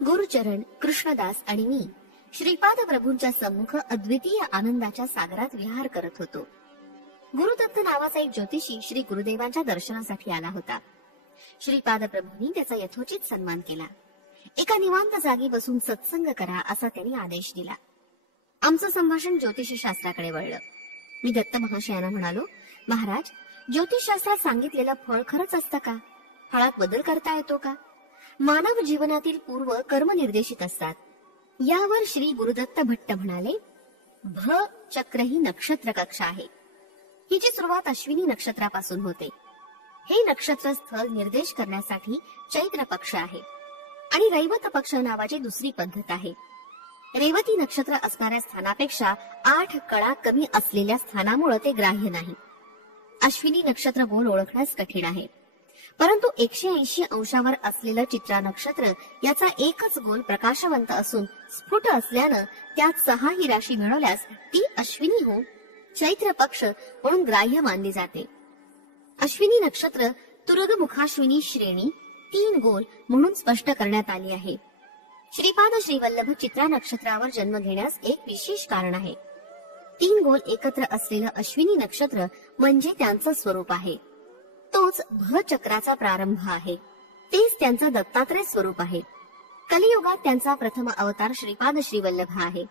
गुरुचरण, कृष्णदास आणि मी श्रीपाद प्रभूंच्या सम्मुख अद्वितीय आनंदाच्या सागरात विहार करत होतो. गुरुदत्त नावाचा एक ज्योतिषी श्री गुरुदेवांच्या दर्शनासाठी आला होता. श्रीपाद प्रभूंनी त्याचा यथोचित सन्मान केला. एका निवांत जागी बसून सत्संग करा असा त्यांनी आदेश दिला. आमचं संभाषण ज्योतिषशास्त्राकडे वळलं. मी दत्त महाशयांना म्हणालो, महाराज, ज्योतिषशास्त्रात सांगितलेलं फळ खरंच असतं का? फळात बदल करता येतो का? मानव जीवनातील पूर्व कर्म निर्देशित असतात. यावर श्री गुरुदत्त भट्ट म्हणाले, भ चक्र ही नक्षत्र कक्षा आहे. हिची सुरुवात अश्विनी नक्षत्रापासून होते. हे नक्षत्र स्थळ निर्देश करण्यासाठी चैत्र पक्ष आहे आणि रैवत पक्ष नावाची दुसरी पद्धत आहे. रेवती नक्षत्र असणाऱ्या स्थानापेक्षा 8 कळा कमी असलेल्या स्थानामुळे ते ग्राह्य नाही. अश्विनी नक्षत्र गोल ओळखण्यास कठीण आहे, परंतु 180 अंशावर असलेलं चित्रा नक्षत्र याचा एकच गोल प्रकाशवंत असून स्फुट असल्यानं त्यात 6 ही राशी मिळवल्यास ती अश्विनी होऊन चैत्र पक्ष म्हणून ग्राह्य मानली जाते. अश्विनी नक्षत्र तुरगमुखाश्विनी श्रेणी 3 गोल म्हणून स्पष्ट करण्यात आली आहे. श्रीपाद श्रीवल्लभ चित्रा नक्षत्रावर जन्म घेण्यास एक विशेष कारण आहे. 3 गोल एकत्र असलेलं अश्विनी नक्षत्र म्हणजे त्यांचं स्वरूप आहे. तोच भ चक्राचा प्रारंभ आहे. तेच त्यांचं दत्तात्रय स्वरूप आहे. कलियुगात त्यांचा प्रथम अवतार श्रीपाद श्रीवल्लभ आहे.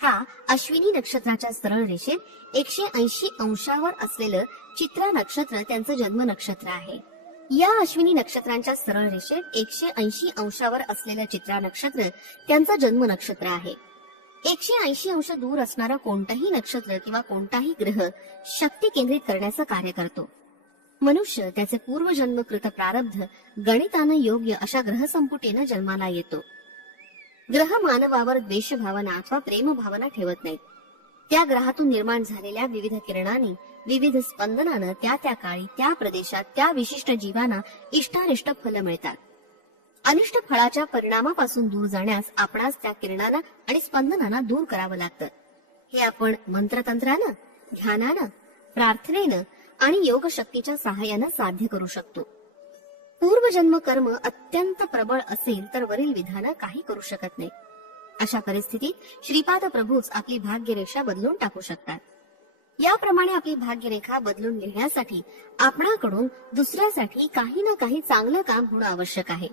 हा अश्विनी नक्षत्राच्या सरळ रेषेत 180 अंशावर असलेलं चित्रा नक्षत्र त्यांचं जन्म नक्षत्र आहे. या अश्विनी नक्षत्रांच्या सरळ रेषेत 180 अंशावर असलेलं चित्रा नक्षत्र त्यांचं जन्म नक्षत्र आहे. 180 अंश दूर असणारं कोणतंही नक्षत्र किंवा कोणताही ग्रह शक्ती केंद्रित करण्याचं कार्य करतो. मनुष्य त्याचे पूर्वजन्मकृत प्रारब्ध गणितानं योग्य अशा ग्रहसंपुटीनं जन्माला येतो. ग्रह मानवावर द्वेष भावना अथवा प्रेम भावना ठेवत नाहीत. त्या ग्रहातून निर्माण झालेल्या विविध किरणांनी, विविध स्पंदनानं त्या त्या काळी, त्या प्रदेशात, त्या विशिष्ट जीवांना इष्टानिष्ट फल मिळतात. अनिष्ट फळाच्या परिणामापासून दूर जाण्यास आपणास त्या किरणांना आणि स्पंदनांना दूर करावं लागतं. हे आपण मंत्रतंत्रानं, ध्यानानं, प्रार्थनेनं आणि योग शक्तीच्या सहाय्यानं साध्य करू शकतो. पूर्वजन्म कर्म अत्यंत प्रबळ असेल तर वरील विधानं काही करू शकत नाही. अशा परिस्थितीत श्रीपाद प्रभूच आपली भाग्यरेषा बदलून टाकू शकतात. याप्रमाणे आपली भाग्यरेखा बदलून घेण्यासाठी आपणाकडून दुसऱ्यासाठी काही ना काही चांगलं काम होणं आवश्यक आहे.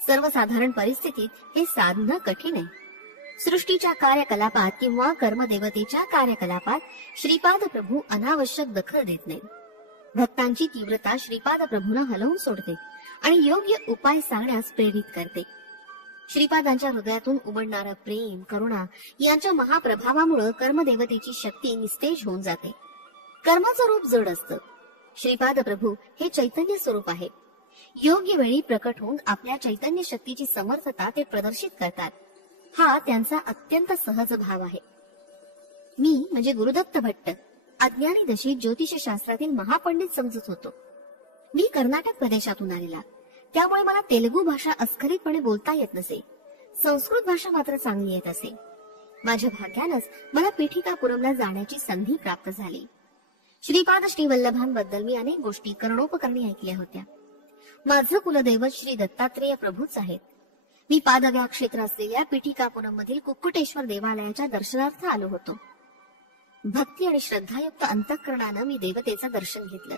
सर्वसाधारण परिस्थितीत हे साधणं कठीण आहे. सृष्टीच्या कार्यकलापात किंवा कर्मदेवतेच्या कार्यकलापात श्रीपाद प्रभू अनावश्यक दखल देत नाही. भक्तांची तीव्रता श्रीपाद प्रभूंना हलवून सोडते आणि योग्य उपाय सांगण्यास प्रेरित करते. श्रीपादांच्या हृदयातून उमडणारं प्रेम, करुणा यांच्या महाप्रभावामुळे कर्मदेवतेची शक्ती निस्तेज होऊन जाते. कर्माचं रूप जड असतं. श्रीपाद प्रभू हे चैतन्य स्वरूप आहे. योग्य वेळी प्रकट होऊन आपल्या चैतन्य शक्तीची समर्थता ते प्रदर्शित करतात. हा त्यांचा अत्यंत सहज भाव आहे. मी म्हणजे गुरुदत्त भट्ट अज्ञानी दशेत ज्योतिषशास्त्रातील महापंडित समजत होतो. मी कर्नाटक प्रदेशातून आलेला, त्यामुळे मला तेलुगू भाषा अस्खलितपणे बोलता येत नसे. संस्कृत भाषा मात्र चांगली येत असे. माझ्या भाग्यानंच मला पीठिकापुरमला जाण्याची संधी प्राप्त झाली. श्रीपाद श्रीवल्लभांबद्दल मी अनेक गोष्टी कर्णोपकर्णी ऐकल्या होत्या. माझं कुलदैवत श्री दत्तात्रेय प्रभूच आहेत. मी पादव्या क्षेत्र असलेल्या पीठिकापुरम मधील कुक्कुटेश्वर देवालयाच्या दर्शनार्थ आलो होतो. भक्ती आणि श्रद्धायुक्त अंतःकरणानं मी देवतेचं दर्शन घेतलं.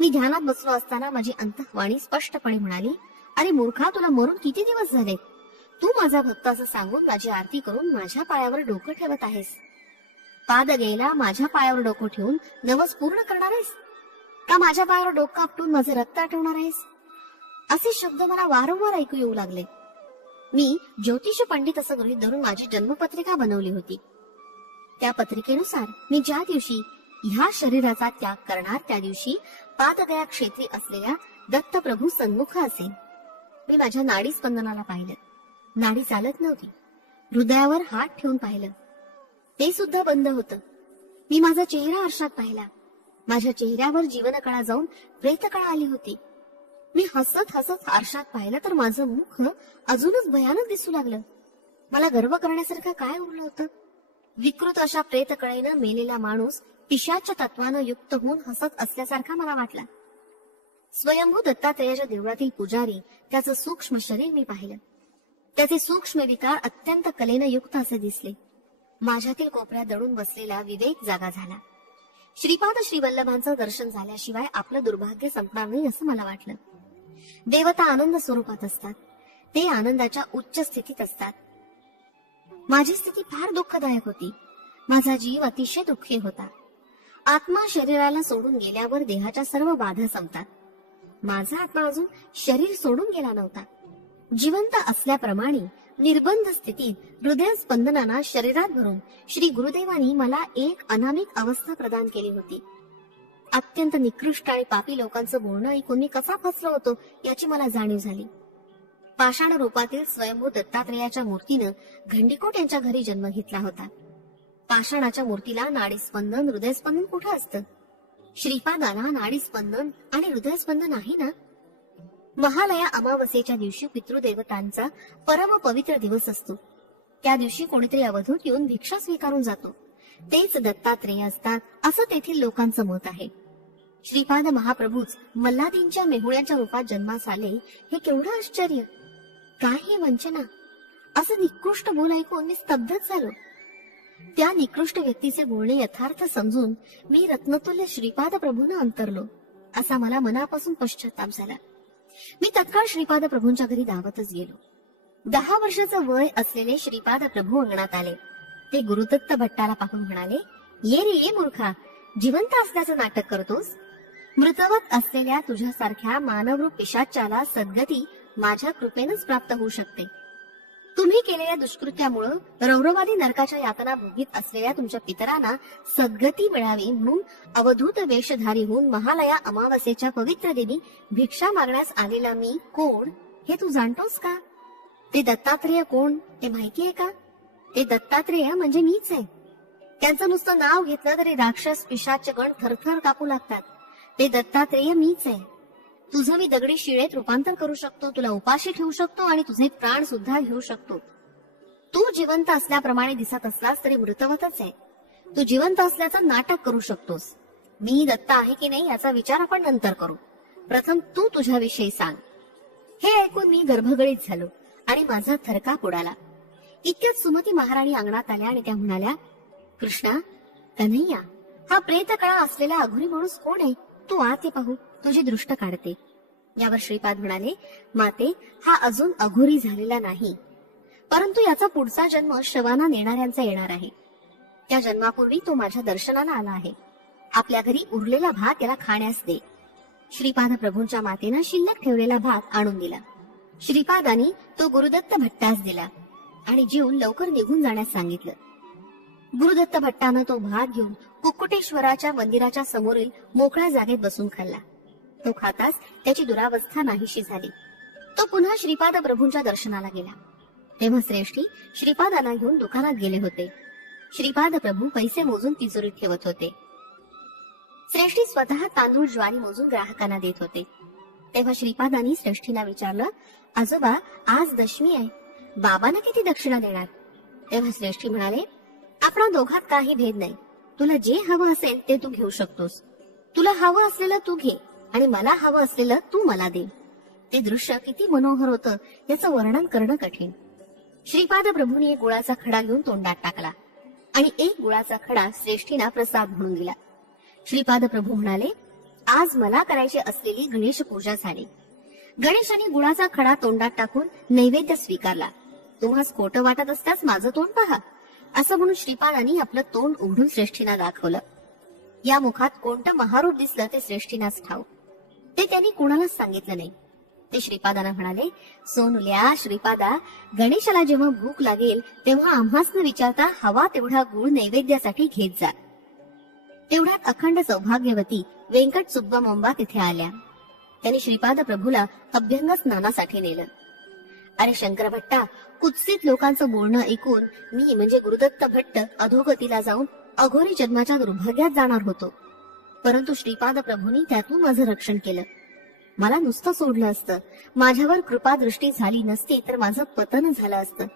मी ध्यानात बसलो असताना माझी अंतःवाणी स्पष्टपणे म्हणाली, अरे मूर्खा, तुला मरून किती दिवस झाले? तू माझा भक्त असं सांगून माझी आरती करून माझ्या पायावर डोकं ठेवत आहेस. पाद गेला माझ्या पायावर डोकं ठेवून नवस पूर्ण करणार आहेस का? माझ्या पायावर डोकं आपटून माझं रक्त आटवणार आहेस? असे शब्द मला वारंवार ऐकू येऊ लागले. मी ज्योतिष पंडित असं गृहीत धरून माझी जन्मपत्रिका बनवली होती. त्या पत्रिकेनुसार मी ज्या दिवशी ह्या शरीराचा त्याग करणार त्या दिवशी पादगया क्षेत्री असलेल्या दत्तप्रभू सन्मुख असेल. मी माझ्या नाडी स्पंदनाला पाहिलं. नाडी चालत नव्हती. हृदयावर हात ठेवून पाहिलं, ते सुद्धा बंद होतं. मी माझा चेहरा आरशात पाहिला. माझ्या चेहऱ्यावर जीवनकळा जाऊन प्रेतकळा आली होती. मी हसत हसत आरशात पाहिलं तर माझं मुख अजूनच भयानक दिसू लागलं. मला गर्व करण्यासारखं काय उरलं होतं? विकृत अशा प्रेतकळेनं मेलेला माणूस पिशाच्या तत्वानं युक्त होऊन हसत असल्यासारखा मला वाटला. स्वयंभू दत्तात्रेयाच्या देवळातील पुजारी त्याचं सूक्ष्म शरीर मी पाहिलं. त्याचे सूक्ष्म विकार अत्यंत कलेने युक्त असे दिसले. माझ्यातील कोपऱ्यात दडून बसलेला विवेक जागा झाला. श्रीपाद श्रीवल्लभांचं दर्शन झाल्याशिवाय आपलं दुर्भाग्य संपणार नाही असं मला वाटलं. देवता आनंद स्वरूपात असतात, ते आनंदाच्या उच्च स्थितीत असतात. माझी स्थिती फार दुःखदायक होती. माझा जीव अतिशय दुःखी होता. आत्मा शरीराला सोडून गेल्यावर देहाच्या सर्व बाधा संपतात. माझा आत्मा अजून शरीर सोडून गेला नव्हता. जिवंत असल्याप्रमाणे निर्बंध स्थितीत हृदय स्पंदनांना शरीरात भरून श्री गुरुदेवांनी मला एक अनामिक अवस्था प्रदान केली होती. अत्यंत निकृष्ट आणि पापी लोकांचं बोलणं ऐकून मी कसा फसलो होतो याची मला जाणीव झाली. पाषाण रूपातील स्वयंभू दत्तात्रेयाच्या मूर्तीनं घंडीकोट यांच्या घरी जन्म घेतला होता. पाषाणाच्या मूर्तीला नाडीस्पंदन हृदयस्पंदन कुठं असतं? श्रीपादाला नाडीस्पंदन आणि हृदयस्पंदन आहे ना. महालया अमावस्येच्या दिवशी पितृदेवतांचा परम पवित्र दिवस असतो. त्या दिवशी कोणीतरी अवधूत येऊन भिक्षा स्वीकारून जातो. तेच दत्तात्रेय असतात असं तेथील लोकांचं मत आहे. श्रीपाद महाप्रभूच मल्हादींच्या मेहुण्याच्या रूपात जन्मास आले हे केवढं आश्चर्य! काय हे वंचना! असं निकृष्ट बोल ऐकून मी स्तब्धच झालो. त्या निकृष्ट व्यक्तीचे बोलणे यथार्थ समजून मी रत्नतुल्य श्रीपाद प्रभूंना अंतरलो असा मला मनापासून पश्चाताप झाला. मी तत्काळ श्रीपाद प्रभूंच्या घरी धावतच गेलो. 10 वर्षाचं वय असलेले श्रीपाद प्रभू अंगणात आले. ते गुरुदत्त भट्टाला पाहून म्हणाले, ये रे ये मूर्खा, जिवंत असल्याचं नाटक करतोस. मृतवत असलेल्या तुझ्यासारख्या मानवरूप पिशाचाला सद्गती माझ्या कृपेनंच प्राप्त होऊ शकते. तुम्ही केलेल्या दुष्कृत्यामुळं रौरवादी नरकाच्या यातना भोगीत असलेल्या तुमच्या पितरांना सद्गती मिळावी म्हणून अवधूत वेशधारी होऊन महालया अमावस्येच्या पवित्र दिनी भिक्षा मागण्यास आलेला मी कोण हे तू जाणतोस का? ते दत्तात्रेय कोण ते माहिती आहे का? ते दत्तात्रेय म्हणजे मीच आहे. त्यांचं नुसतं नाव घेतलं तरी राक्षस पिशाच गण थरथर कापू लागतात. ते दत्तात्रेय मीच आहे. तुझं मी दगडी शिळेत रूपांतर करू शकतो, तुला उपाशी ठेवू शकतो आणि तुझे प्राण सुद्धा घेऊ शकतो. तू जिवंत असल्याप्रमाणे दिसत असलास तरी मृतवतच आहे. तू जिवंत असल्याचं नाटक करू शकतोस. मी दत्त आहे की नाही याचा विचार आपण नंतर करू. प्रथम तू तुझ्याविषयी सांग. हे ऐकून मी गर्भगळीत झालो आणि माझा थरकाप उडाला. इतक्यात सुमती महाराणी अंगणात आल्या आणि त्या म्हणाल्या, कृष्णा, कन्हैया, हा प्रेतकळा असलेला अघोरी माणूस कोण आहे? तू आत ये पाहू, तुझी दृष्ट काढते. यावर श्रीपाद म्हणाले, माते, हा अजून अघोरी झालेला नाही, परंतु याचा पुढचा जन्म शवाना नेणाऱ्यांचा येणार आहे. त्या जन्मापूर्वी तो माझ्या दर्शनाला आला आहे. आपल्या घरी उरलेला भात याला खाण्यास दे. श्रीपाद प्रभूंच्या मातेनं शिल्लक ठेवलेला भात आणून दिला. श्रीपादांनी तो गुरुदत्त भट्टास दिला आणि जीवन लवकर निघून जाण्यास सांगितलं. गुरुदत्त भट्टानं तो भात घेऊन कुक्कुटेश्वराच्या मंदिराच्या समोरील मोकळ्या जागेत बसून खाल्ला. तो खाताच त्याची दुरावस्था नाहीशी झाली. तो पुन्हा श्रीपाद प्रभूंच्या दर्शनाला गेला. तेव्हा श्रेष्ठी श्रीपादांना घेऊन दुकानात गेले होते. श्रीपाद प्रभू पैसे मोजून तिजोरीत ठेवत होते. श्रेष्ठी स्वतः तांदूळ ज्वारी मोजून ग्राहकांना देत होते. तेव्हा श्रीपादांनी श्रेष्ठीला विचारलं, आजोबा, आज दशमी आहे, बाबांना किती दक्षिणा देणार? तेव्हा श्रेष्ठी म्हणाले, आपणा दोघात काही भेद नाही. तुला जे हवं असेल ते तू घेऊ शकतोस. तुला हवं असलेलं तू घे आणि मला हवं असलेलं तू मला दे. ते दृश्य किती मनोहर होतं याचं वर्णन करणं कठीण. श्रीपाद प्रभूंनी एक गुळाचा खडा घेऊन तोंडात टाकला आणि एक गुळाचा खडा श्रेष्ठीना प्रसाद म्हणून दिला. श्रीपाद प्रभू म्हणाले, आज मला करायची असलेली गणेश पूजा झाली. गणेशाने गुळाचा खडा तोंडात टाकून नैवेद्य स्वीकारला. तुम्हास खोटं वाटत असताच माझं तोंड पहा, असं म्हणून श्रीपादांनी आपलं तोंड उघडून श्रेष्ठीना दाखवलं. या मुखात कोणतं महारूप दिसलं ते श्रेष्ठीनाच ठाऊक. ते त्यांनी कुणालाच सांगितलं नाही. ते श्रीपादांना म्हणाले, सोनुल्या श्रीपादा, गणेशाला जेव्हा भूक लागेल तेव्हा आम्हास न विचारता हवा तेवढा गुळ नैवेद्यासाठी घेत जा. तेवढ्यात अखंड सौभाग्यवती व्यंकट सुब्बामंबा तिथे आल्या. त्यांनी श्रीपाद प्रभूला अभ्यंग स्नानासाठी नेलं. अरे शंकर भट्टा, कुत्सित लोकांचं बोलणं ऐकून मी म्हणजे गुरुदत्त भट्ट अधोगतीला जाऊन अघोरी जन्माच्या दुर्भाग्यात जाणार होतो. परंतु श्रीपाद प्रभूंनी त्यातून माझं रक्षण केलं. मला नुसतं सोडलं असतं, माझ्यावर कृपादृष्टी झाली नसती तर माझं पतन झालं असतं.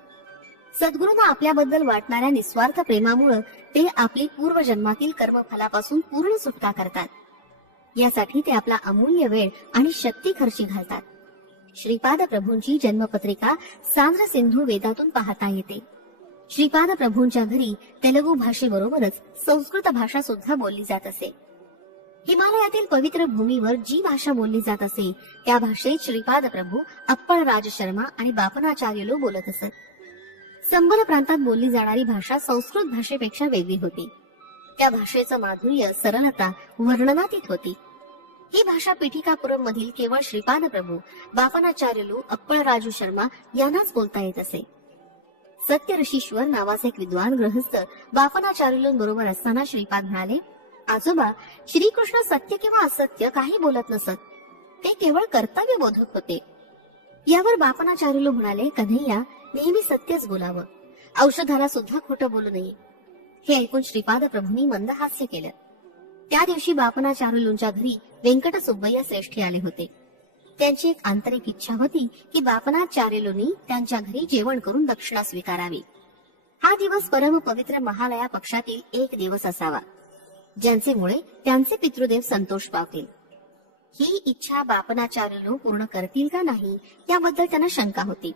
सद्गुरूंना आपल्याबद्दल वाटणाऱ्या निस्वार्थ प्रेमामुळे ते आपली पूर्वजन्मातील कर्मफलापासून पूर्ण सुटका करतात. यासाठी ते आपला अमूल्य वेळ आणि शक्ती खर्ची घालतात. श्रीपाद प्रभूंची जन्मपत्रिका सांद्र सिंधू वेदातून पाहता येते. श्रीपाद प्रभूंच्या घरी तेलुगू भाषेबरोबरच संस्कृत भाषा सुद्धा बोलली जात असे. हिमालयातील पवित्र भूमीवर जी भाषा बोलली जात असे त्या भाषेत श्रीपाद प्रभू अप्पळ राज शर्मा आणि बापनाचार्युलू बोलत असत. संबल प्रांतात बोलली जाणारी भाषा संस्कृत भाषेपेक्षा वेगळी होती. त्या भाषेचं माधुर्य, सरलता वर्णनातीत होती. ही भाषा पीठिकापुरम मधील केवळ श्रीपाद प्रभू, बापनाचार्युलू, अप्पळ राजू शर्मा यांनाच बोलता येत असे. सत्य ऋषीश्वर नावाचे एक विद्वान गृहस्थ बापनाचार्युलूंबरोबर असताना श्रीपाद म्हणाले, आजोबा, श्रीकृष्ण सत्य किंवा असत्य काही बोलत नसत, ते केवळ कर्तव्य बोधक होते. यावर बापनाचार्युलू म्हणाले, कन्हैया, नेहमी सत्यच बोलावं, औषधाला सुद्धा खोटं बोलू नये. हे ऐकून श्रीपाद प्रभूंनी मंद हास्य केलं. त्या दिवशी बापनाचार्युलूंच्या घरी व्यंकट सुब्बय्या श्रेष्ठी आले होते. त्यांची एक आंतरिक इच्छा होती की बापनाचार्युलूंनी त्यांच्या घरी जेवण करून दक्षिणा स्वीकारावी. हा दिवस परम पवित्र महालया पक्षातील एक दिवस असावा, ज्यांचे मुळे त्यांचे पितृदेव संतोष पावतील. ही इच्छा बापनाचार्युलू पूर्ण करतील का नाही याबद्दल त्यांना शंका होती.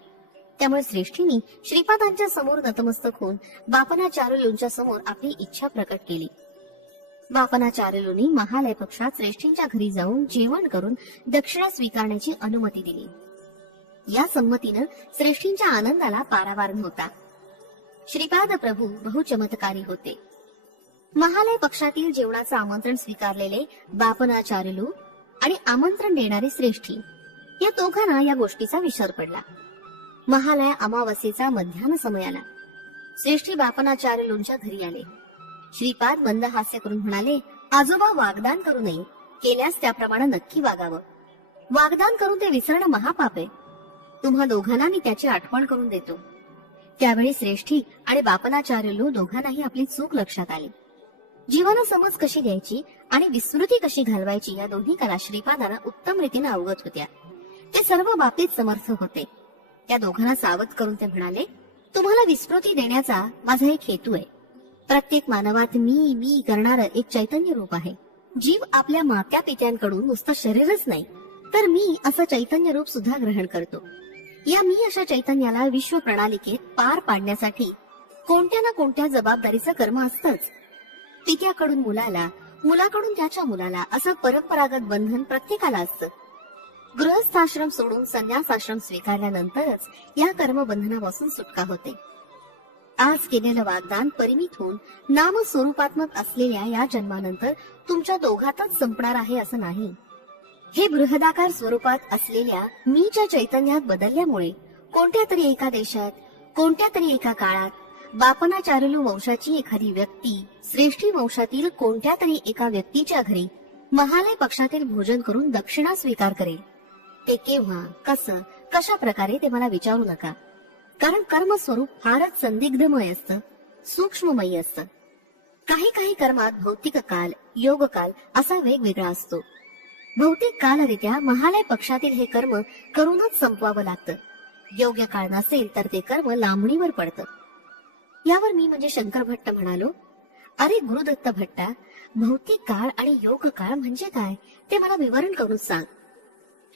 त्यामुळे श्रेष्ठींनी श्रीपादांच्या समोर नतमस्तक होऊन बापनाचार्युलूंच्या समोर आपली इच्छा प्रकट केली. बापनाचार्युलूंनी महालय पक्षात श्रेष्ठींच्या घरी जाऊन जेवण करून दक्षिणा स्वीकारण्याची अनुमती दिली. या संमतीनं श्रेष्ठींच्या आनंदाला पारावार नव्हता. श्रीपाद प्रभू बहुचमत्कारी होते. महालय पक्षातील जेवणाचं आमंत्रण स्वीकारलेले बापनाचार्युलू आणि आमंत्रण देणारी श्रेष्ठी या दोघांना या गोष्टीचा विसर पडला. महालया अमावस्येचा मध्यान्ह समयाला श्रेष्ठी बापनाचार्युलूंच्या घरी आले. श्रीपाद मंद हास्य करून म्हणाले, आजोबा, वाग्दान करू नये, केल्यास त्याप्रमाणे नक्की वागावं. वाग्दान करून ते विसरणं महापाप आहे. तुम्हा दोघांना मी त्याची आठवण करून देतो. त्यावेळी श्रेष्ठी आणि बापनाचार्युलू दोघांनाही आपली चूक लक्षात आली. जीवाला समज कशी द्यायची आणि विस्मृती कशी घालवायची या दोन्ही कला श्रीपादांना उत्तम रीतीने अवगत होत्या. ते सर्व बाबतीत समर्थ होते. त्या दोघांना सावध करून ते म्हणाले, तुम्हाला विस्मृती देण्याचा माझा एक हेतू आहे. प्रत्येक मानवात मी मी करणारं एक चैतन्य रूप आहे. जीव आपल्या मात्या पित्यांकडून नुसतं शरीरच नाही, तर मी असं चैतन्य रूप सुद्धा ग्रहण करतो. या मी अशा चैतन्याला विश्व प्रणालिकेत पार पाडण्यासाठी कोणत्या ना कोणत्या जबाबदारीचं कर्म असतंच. पित्याकडून मुलाला, मुलाकडून त्याच्या मुलाला असं परंपरागत बंधन प्रत्येकाला असतं. गृहस्थाश्रम सोडून संन्यासाश्रम स्वीकारल्यानंतरच या कर्मबंधनापासून सुटका होते. आज केलेलं वाग्दान परिमित होऊन नाम स्वरूपात्मक असलेल्या या जन्मानंतर तुमच्या दोघातच संपणार आहे असं नाही. हे बृहदाकार स्वरूपात असलेल्या मीच्या चैतन्यात बदलल्यामुळे कोणत्या तरी एका देशात, कोणत्या तरी एका काळात बापनाचार्युलू वंशाची एखादी व्यक्ती श्रेष्ठी वंशातील कोणत्या तरी एका व्यक्तीच्या घरी महालय पक्षातील भोजन करून दक्षिणा स्वीकार करेल. ते केव्हा, कसं, कशा प्रकारे ते मला विचारू नका, कारण कर्मस्वरूप फारच संदिग्धमय असतं, सूक्ष्ममयी असतं. काही काही कर्मात भौतिक काल, योग काल असा वेगवेगळा असतो. भौतिक कालरित्या महालय पक्षातील हे कर्म करूनच संपवावं लागतं. योग्य काळ नसेल तर ते कर्म लांबणीवर पडतं. यावर मी म्हणजे शंकर भट्ट म्हणालो, अरे गुरुदत्त भट्टा, भौतिक काळ आणि योग काळ म्हणजे काय ते मला विवरण करून सांग.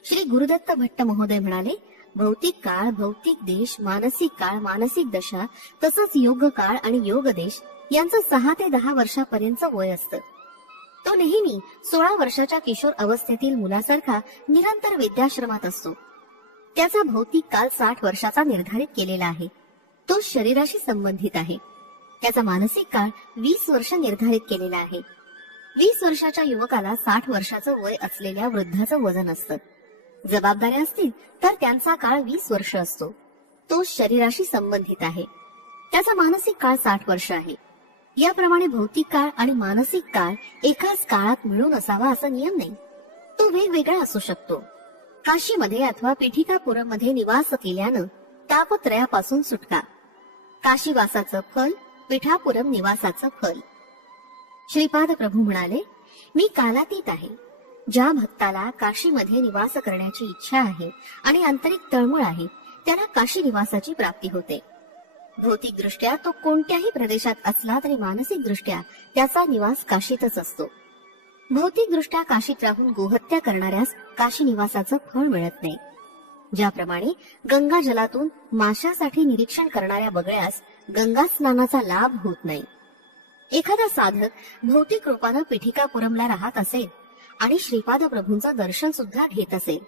श्री गुरुदत्त भट्ट महोदय म्हणाले, भौतिक काळ, भौतिक देश, मानसिक काळ, मानसिक दशा, तसंच योग काळ आणि योग देश यांचं 6 ते 10 वर्षापर्यंत वय असतं. तो नेहमी 16 वर्षाच्या किशोर अवस्थेतील मुलासारखा निरंतर विद्याश्रमात असतो. त्याचा भौतिक काळ 60 वर्षाचा निर्धारित केलेला आहे. तो शरीराशी संबंधित आहे. त्याचा मानसिक काळ 20 वर्ष निर्धारित केलेला आहे. 20 वर्षाच्या युवकाला 60 वर्षाचं वय असलेल्या वृद्धाचं वजन असतं. जबाबदाऱ्या असतील तर त्यांचा काळ 20 वर्ष असतो. तो शरीराशी संबंधित आहे. त्याचा मानसिक काळ 60 वर्ष आहे. याप्रमाणे भौतिक काळ आणि मानसिक काळ एकाच काळात मिळून असावा असा नियम नाही. तो वेगवेगळा असू शकतो. काशीमध्ये अथवा पीठिकापुरम मध्ये निवास केल्यानं तापत्रयापासून सुटका. काशीवासाचं फल, पीठापुरम निवासाचं फल. श्रीपाद प्रभू म्हणाले, मी कालातीत आहे. ज्या भक्ताला काशीमध्ये निवास करण्याची इच्छा आहे आणि आंतरिक तळमळ आहे त्याला काशी निवासाची प्राप्ती होते. भौतिक दृष्ट्या तो कोणत्याही प्रदेशात असला तरी मानसिक दृष्ट्या त्याचा निवास काशीतच असतो. भौतिक दृष्ट्या काशीत राहून गोहत्या करणाऱ्यास काशी निवासाचं फळ मिळत नाही. ज्याप्रमाणे गंगा जलातून माशासाठी निरीक्षण करणाऱ्या बगळ्यास गंगा स्नानाचा लाभ होत नाही. एखादा साधक भौतिक रूपानं पिठिकापुरमला राहत असेल आणि श्रीपाद प्रभूंचं दर्शन सुद्धा घेत असेल,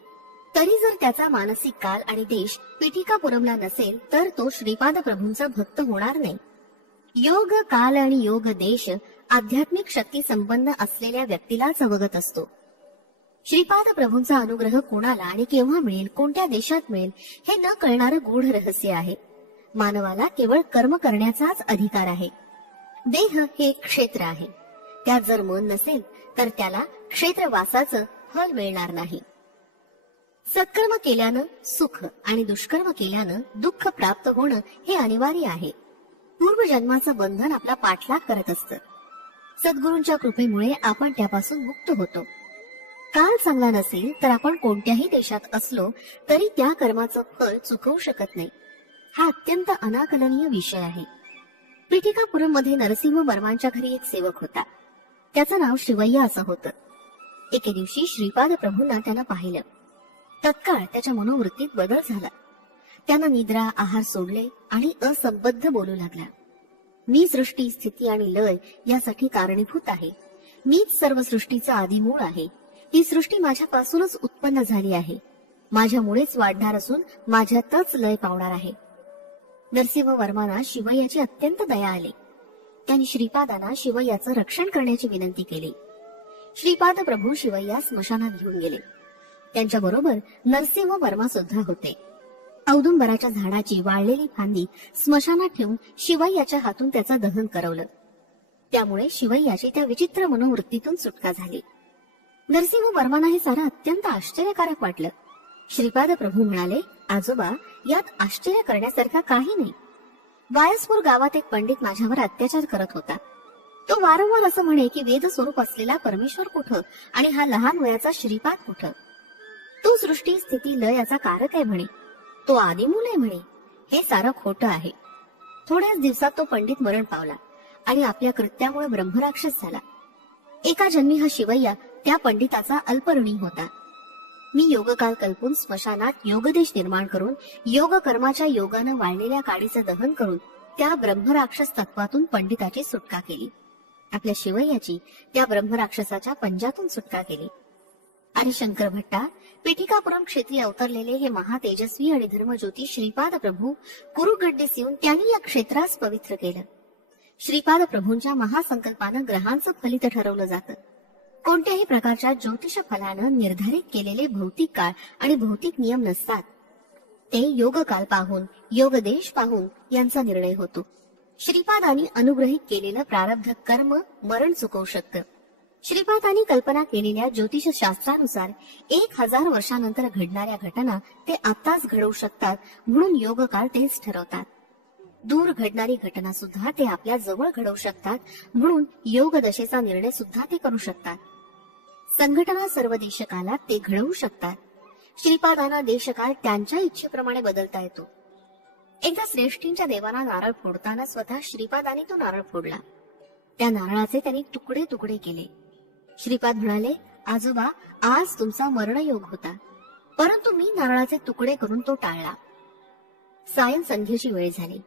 तरी जर त्याचा मानसिक काल आणि देश पिठिकापुरमला नसेल तर तो श्रीपाद प्रभूंचा भक्त होणार नाही. योग काल आणि योग देश आध्यात्मिक शक्ती संपन्न असलेल्या व्यक्तीलाच अवगत असतो. श्रीपाद प्रभूंचा अनुग्रह कोणाला आणि केव्हा मिळेल, कोणत्या देशात मिळेल, हे न कळणारं गूढ रहस्य आहे. मानवाला केवळ कर्म करण्याचाच अधिकार आहे. देह हे क्षेत्र आहे. त्यात जर मन नसेल तर त्याला क्षेत्रवासाचं फल मिळणार नाही. सत्कर्म केल्यानं सुख आणि दुष्कर्म केल्यानं दुःख प्राप्त होणं हे अनिवार्य आहे. पूर्वजन्माचं बंधन आपला पाठलाग करत असतं. सद्गुरूंच्या कृपेमुळे आपण त्यापासून मुक्त होतो. काल चांगला नसेल तर आपण कोणत्याही देशात असलो तरी त्या कर्माचं फल चुकवू शकत नाही. हा अत्यंत अनाकलनीय विषय आहे. पिठिकापुरम मध्ये नरसिंह वर्मांच्या घरी एक सेवक होता. त्याचं नाव शिवय्या असं होतं. एके दिवशी श्रीपाद प्रभूंना त्यानं पाहिलं. तत्काळ त्याच्या मनोवृत्तीत बदल झाला. त्यानं निद्रा आहार सोडले आणि असंबद्ध बोलू लागला. मी सृष्टी स्थिती आणि लय यासाठी कारणीभूत आहे. मीच सर्व सृष्टीचा आदिमूळ आहे. ही सृष्टी माझ्यापासूनच उत्पन्न झाली आहे. माझ्यामुळेच वाढणार असून माझ्यातच लय पावणार आहे. नरसिंह वर्मांना शिवय्याची अत्यंत दया आली. त्यांनी श्रीपादांना शिवय्याचं रक्षण करण्याची विनंती केली. श्रीपाद प्रभू शिवय्या स्मशानात घेऊन गेले. त्यांच्या बरोबर नरसिंह वर्मा सुद्धा होते. औदुंबराच्या झाडाची वाळलेली फांदी स्मशानात ठेवून शिवय्याच्या हातून त्याचं दहन करवलं. त्यामुळे शिवय्याची त्या विचित्र मनोवृत्तीतून सुटका झाली. नरसिंह वर्मांना हे सारं अत्यंत आश्चर्यकारक वाटलं. श्रीपाद प्रभू म्हणाले, आजोबा, यात आश्चर्य करण्यासारखा काही नाही. वायसपूर गावात एक पंडित माझ्यावर अत्याचार करत होता. तो वारंवार असं म्हणे की वेद स्वरूप असलेला परमेश्वर कुठं आणि हा लहान वयाचा श्रीपाद कुठं. तो सृष्टी स्थिती लयाचा कारक आहे म्हणे. तो आदिमूल आहे म्हणे. हे सारं खोटं आहे. थोड्याच दिवसात तो पंडित मरण पावला आणि आपल्या कृत्यामुळे ब्रह्मराक्षस झाला. एका जन्मी हा शिवय्या त्या पंडिताचा अल्पऋणी होता. मी योगकाल कल्पून स्मशानात योगदेश निर्माण करून योग कर्माच्या योगानं वाळलेल्या काडीचं दहन करून त्या ब्रह्मराक्षस तत्वातून पंडिताची सुटका केली. आपल्या शिवय्याची त्या ब्रह्मराक्षसाच्या पंजातून सुटका केली. अरे शंकर भट्टा, पिठिकापुरम क्षेत्री अवतरलेले हे महातेजस्वी आणि धर्मज्योती श्रीपाद प्रभू कुरुगड्डीस येऊन त्यांनी या क्षेत्रास पवित्र केलं. श्रीपाद प्रभूंच्या महासंकल्पानं ग्रहांचं फलित ठरवलं जातं. कोणत्याही प्रकारच्या ज्योतिष फलानं निर्धारित केलेले भौतिक काळ आणि भौतिक नियम नसतात. ते योगकाल पाहून योगदेश पाहून यांचा निर्णय होतो. श्रीपादांनी अनुग्रहित केलेलं प्रारब्ध कर्म मरण चुकवू शकतं. श्रीपादांनी कल्पना केलेल्या ज्योतिष शास्त्रानुसार 1000 वर्षानंतर घडणाऱ्या घटना ते आताच घडवू शकतात. म्हणून योगकाल तेच ठरवतात. दूर घडणारी घटना सुद्धा ते आपल्या जवळ घडवू शकतात. म्हणून योग दशेचा निर्णय सुद्धा ते करू शकतात. संघटना सर्व देशकालात ते घडवू शकतात. श्रीपादांना देशकाल त्यांच्या इच्छेप्रमाणे बदलता येतो. एकदा श्रेष्ठींच्या देवांना नारळ फोडताना स्वतः श्रीपादांनी तो नारळ फोडला. त्या नारळाचे त्यांनी तुकडे तुकडे केले. श्रीपाद म्हणाले, आजोबा, आज तुमचा मरणयोग होता, परंतु मी नारळाचे तुकडे करून तो टाळला. सायं संध्येची वेळ झाली.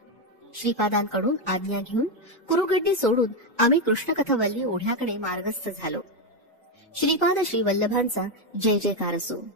श्रीपादांकडून आज्ञा घेऊन कुरुगड्डी सोडून आम्ही कृष्णकथवल्ली ओढ्याकडे मार्गस्थ झालो. श्रीपाद श्री वल्लभांचा जय जयकार असो.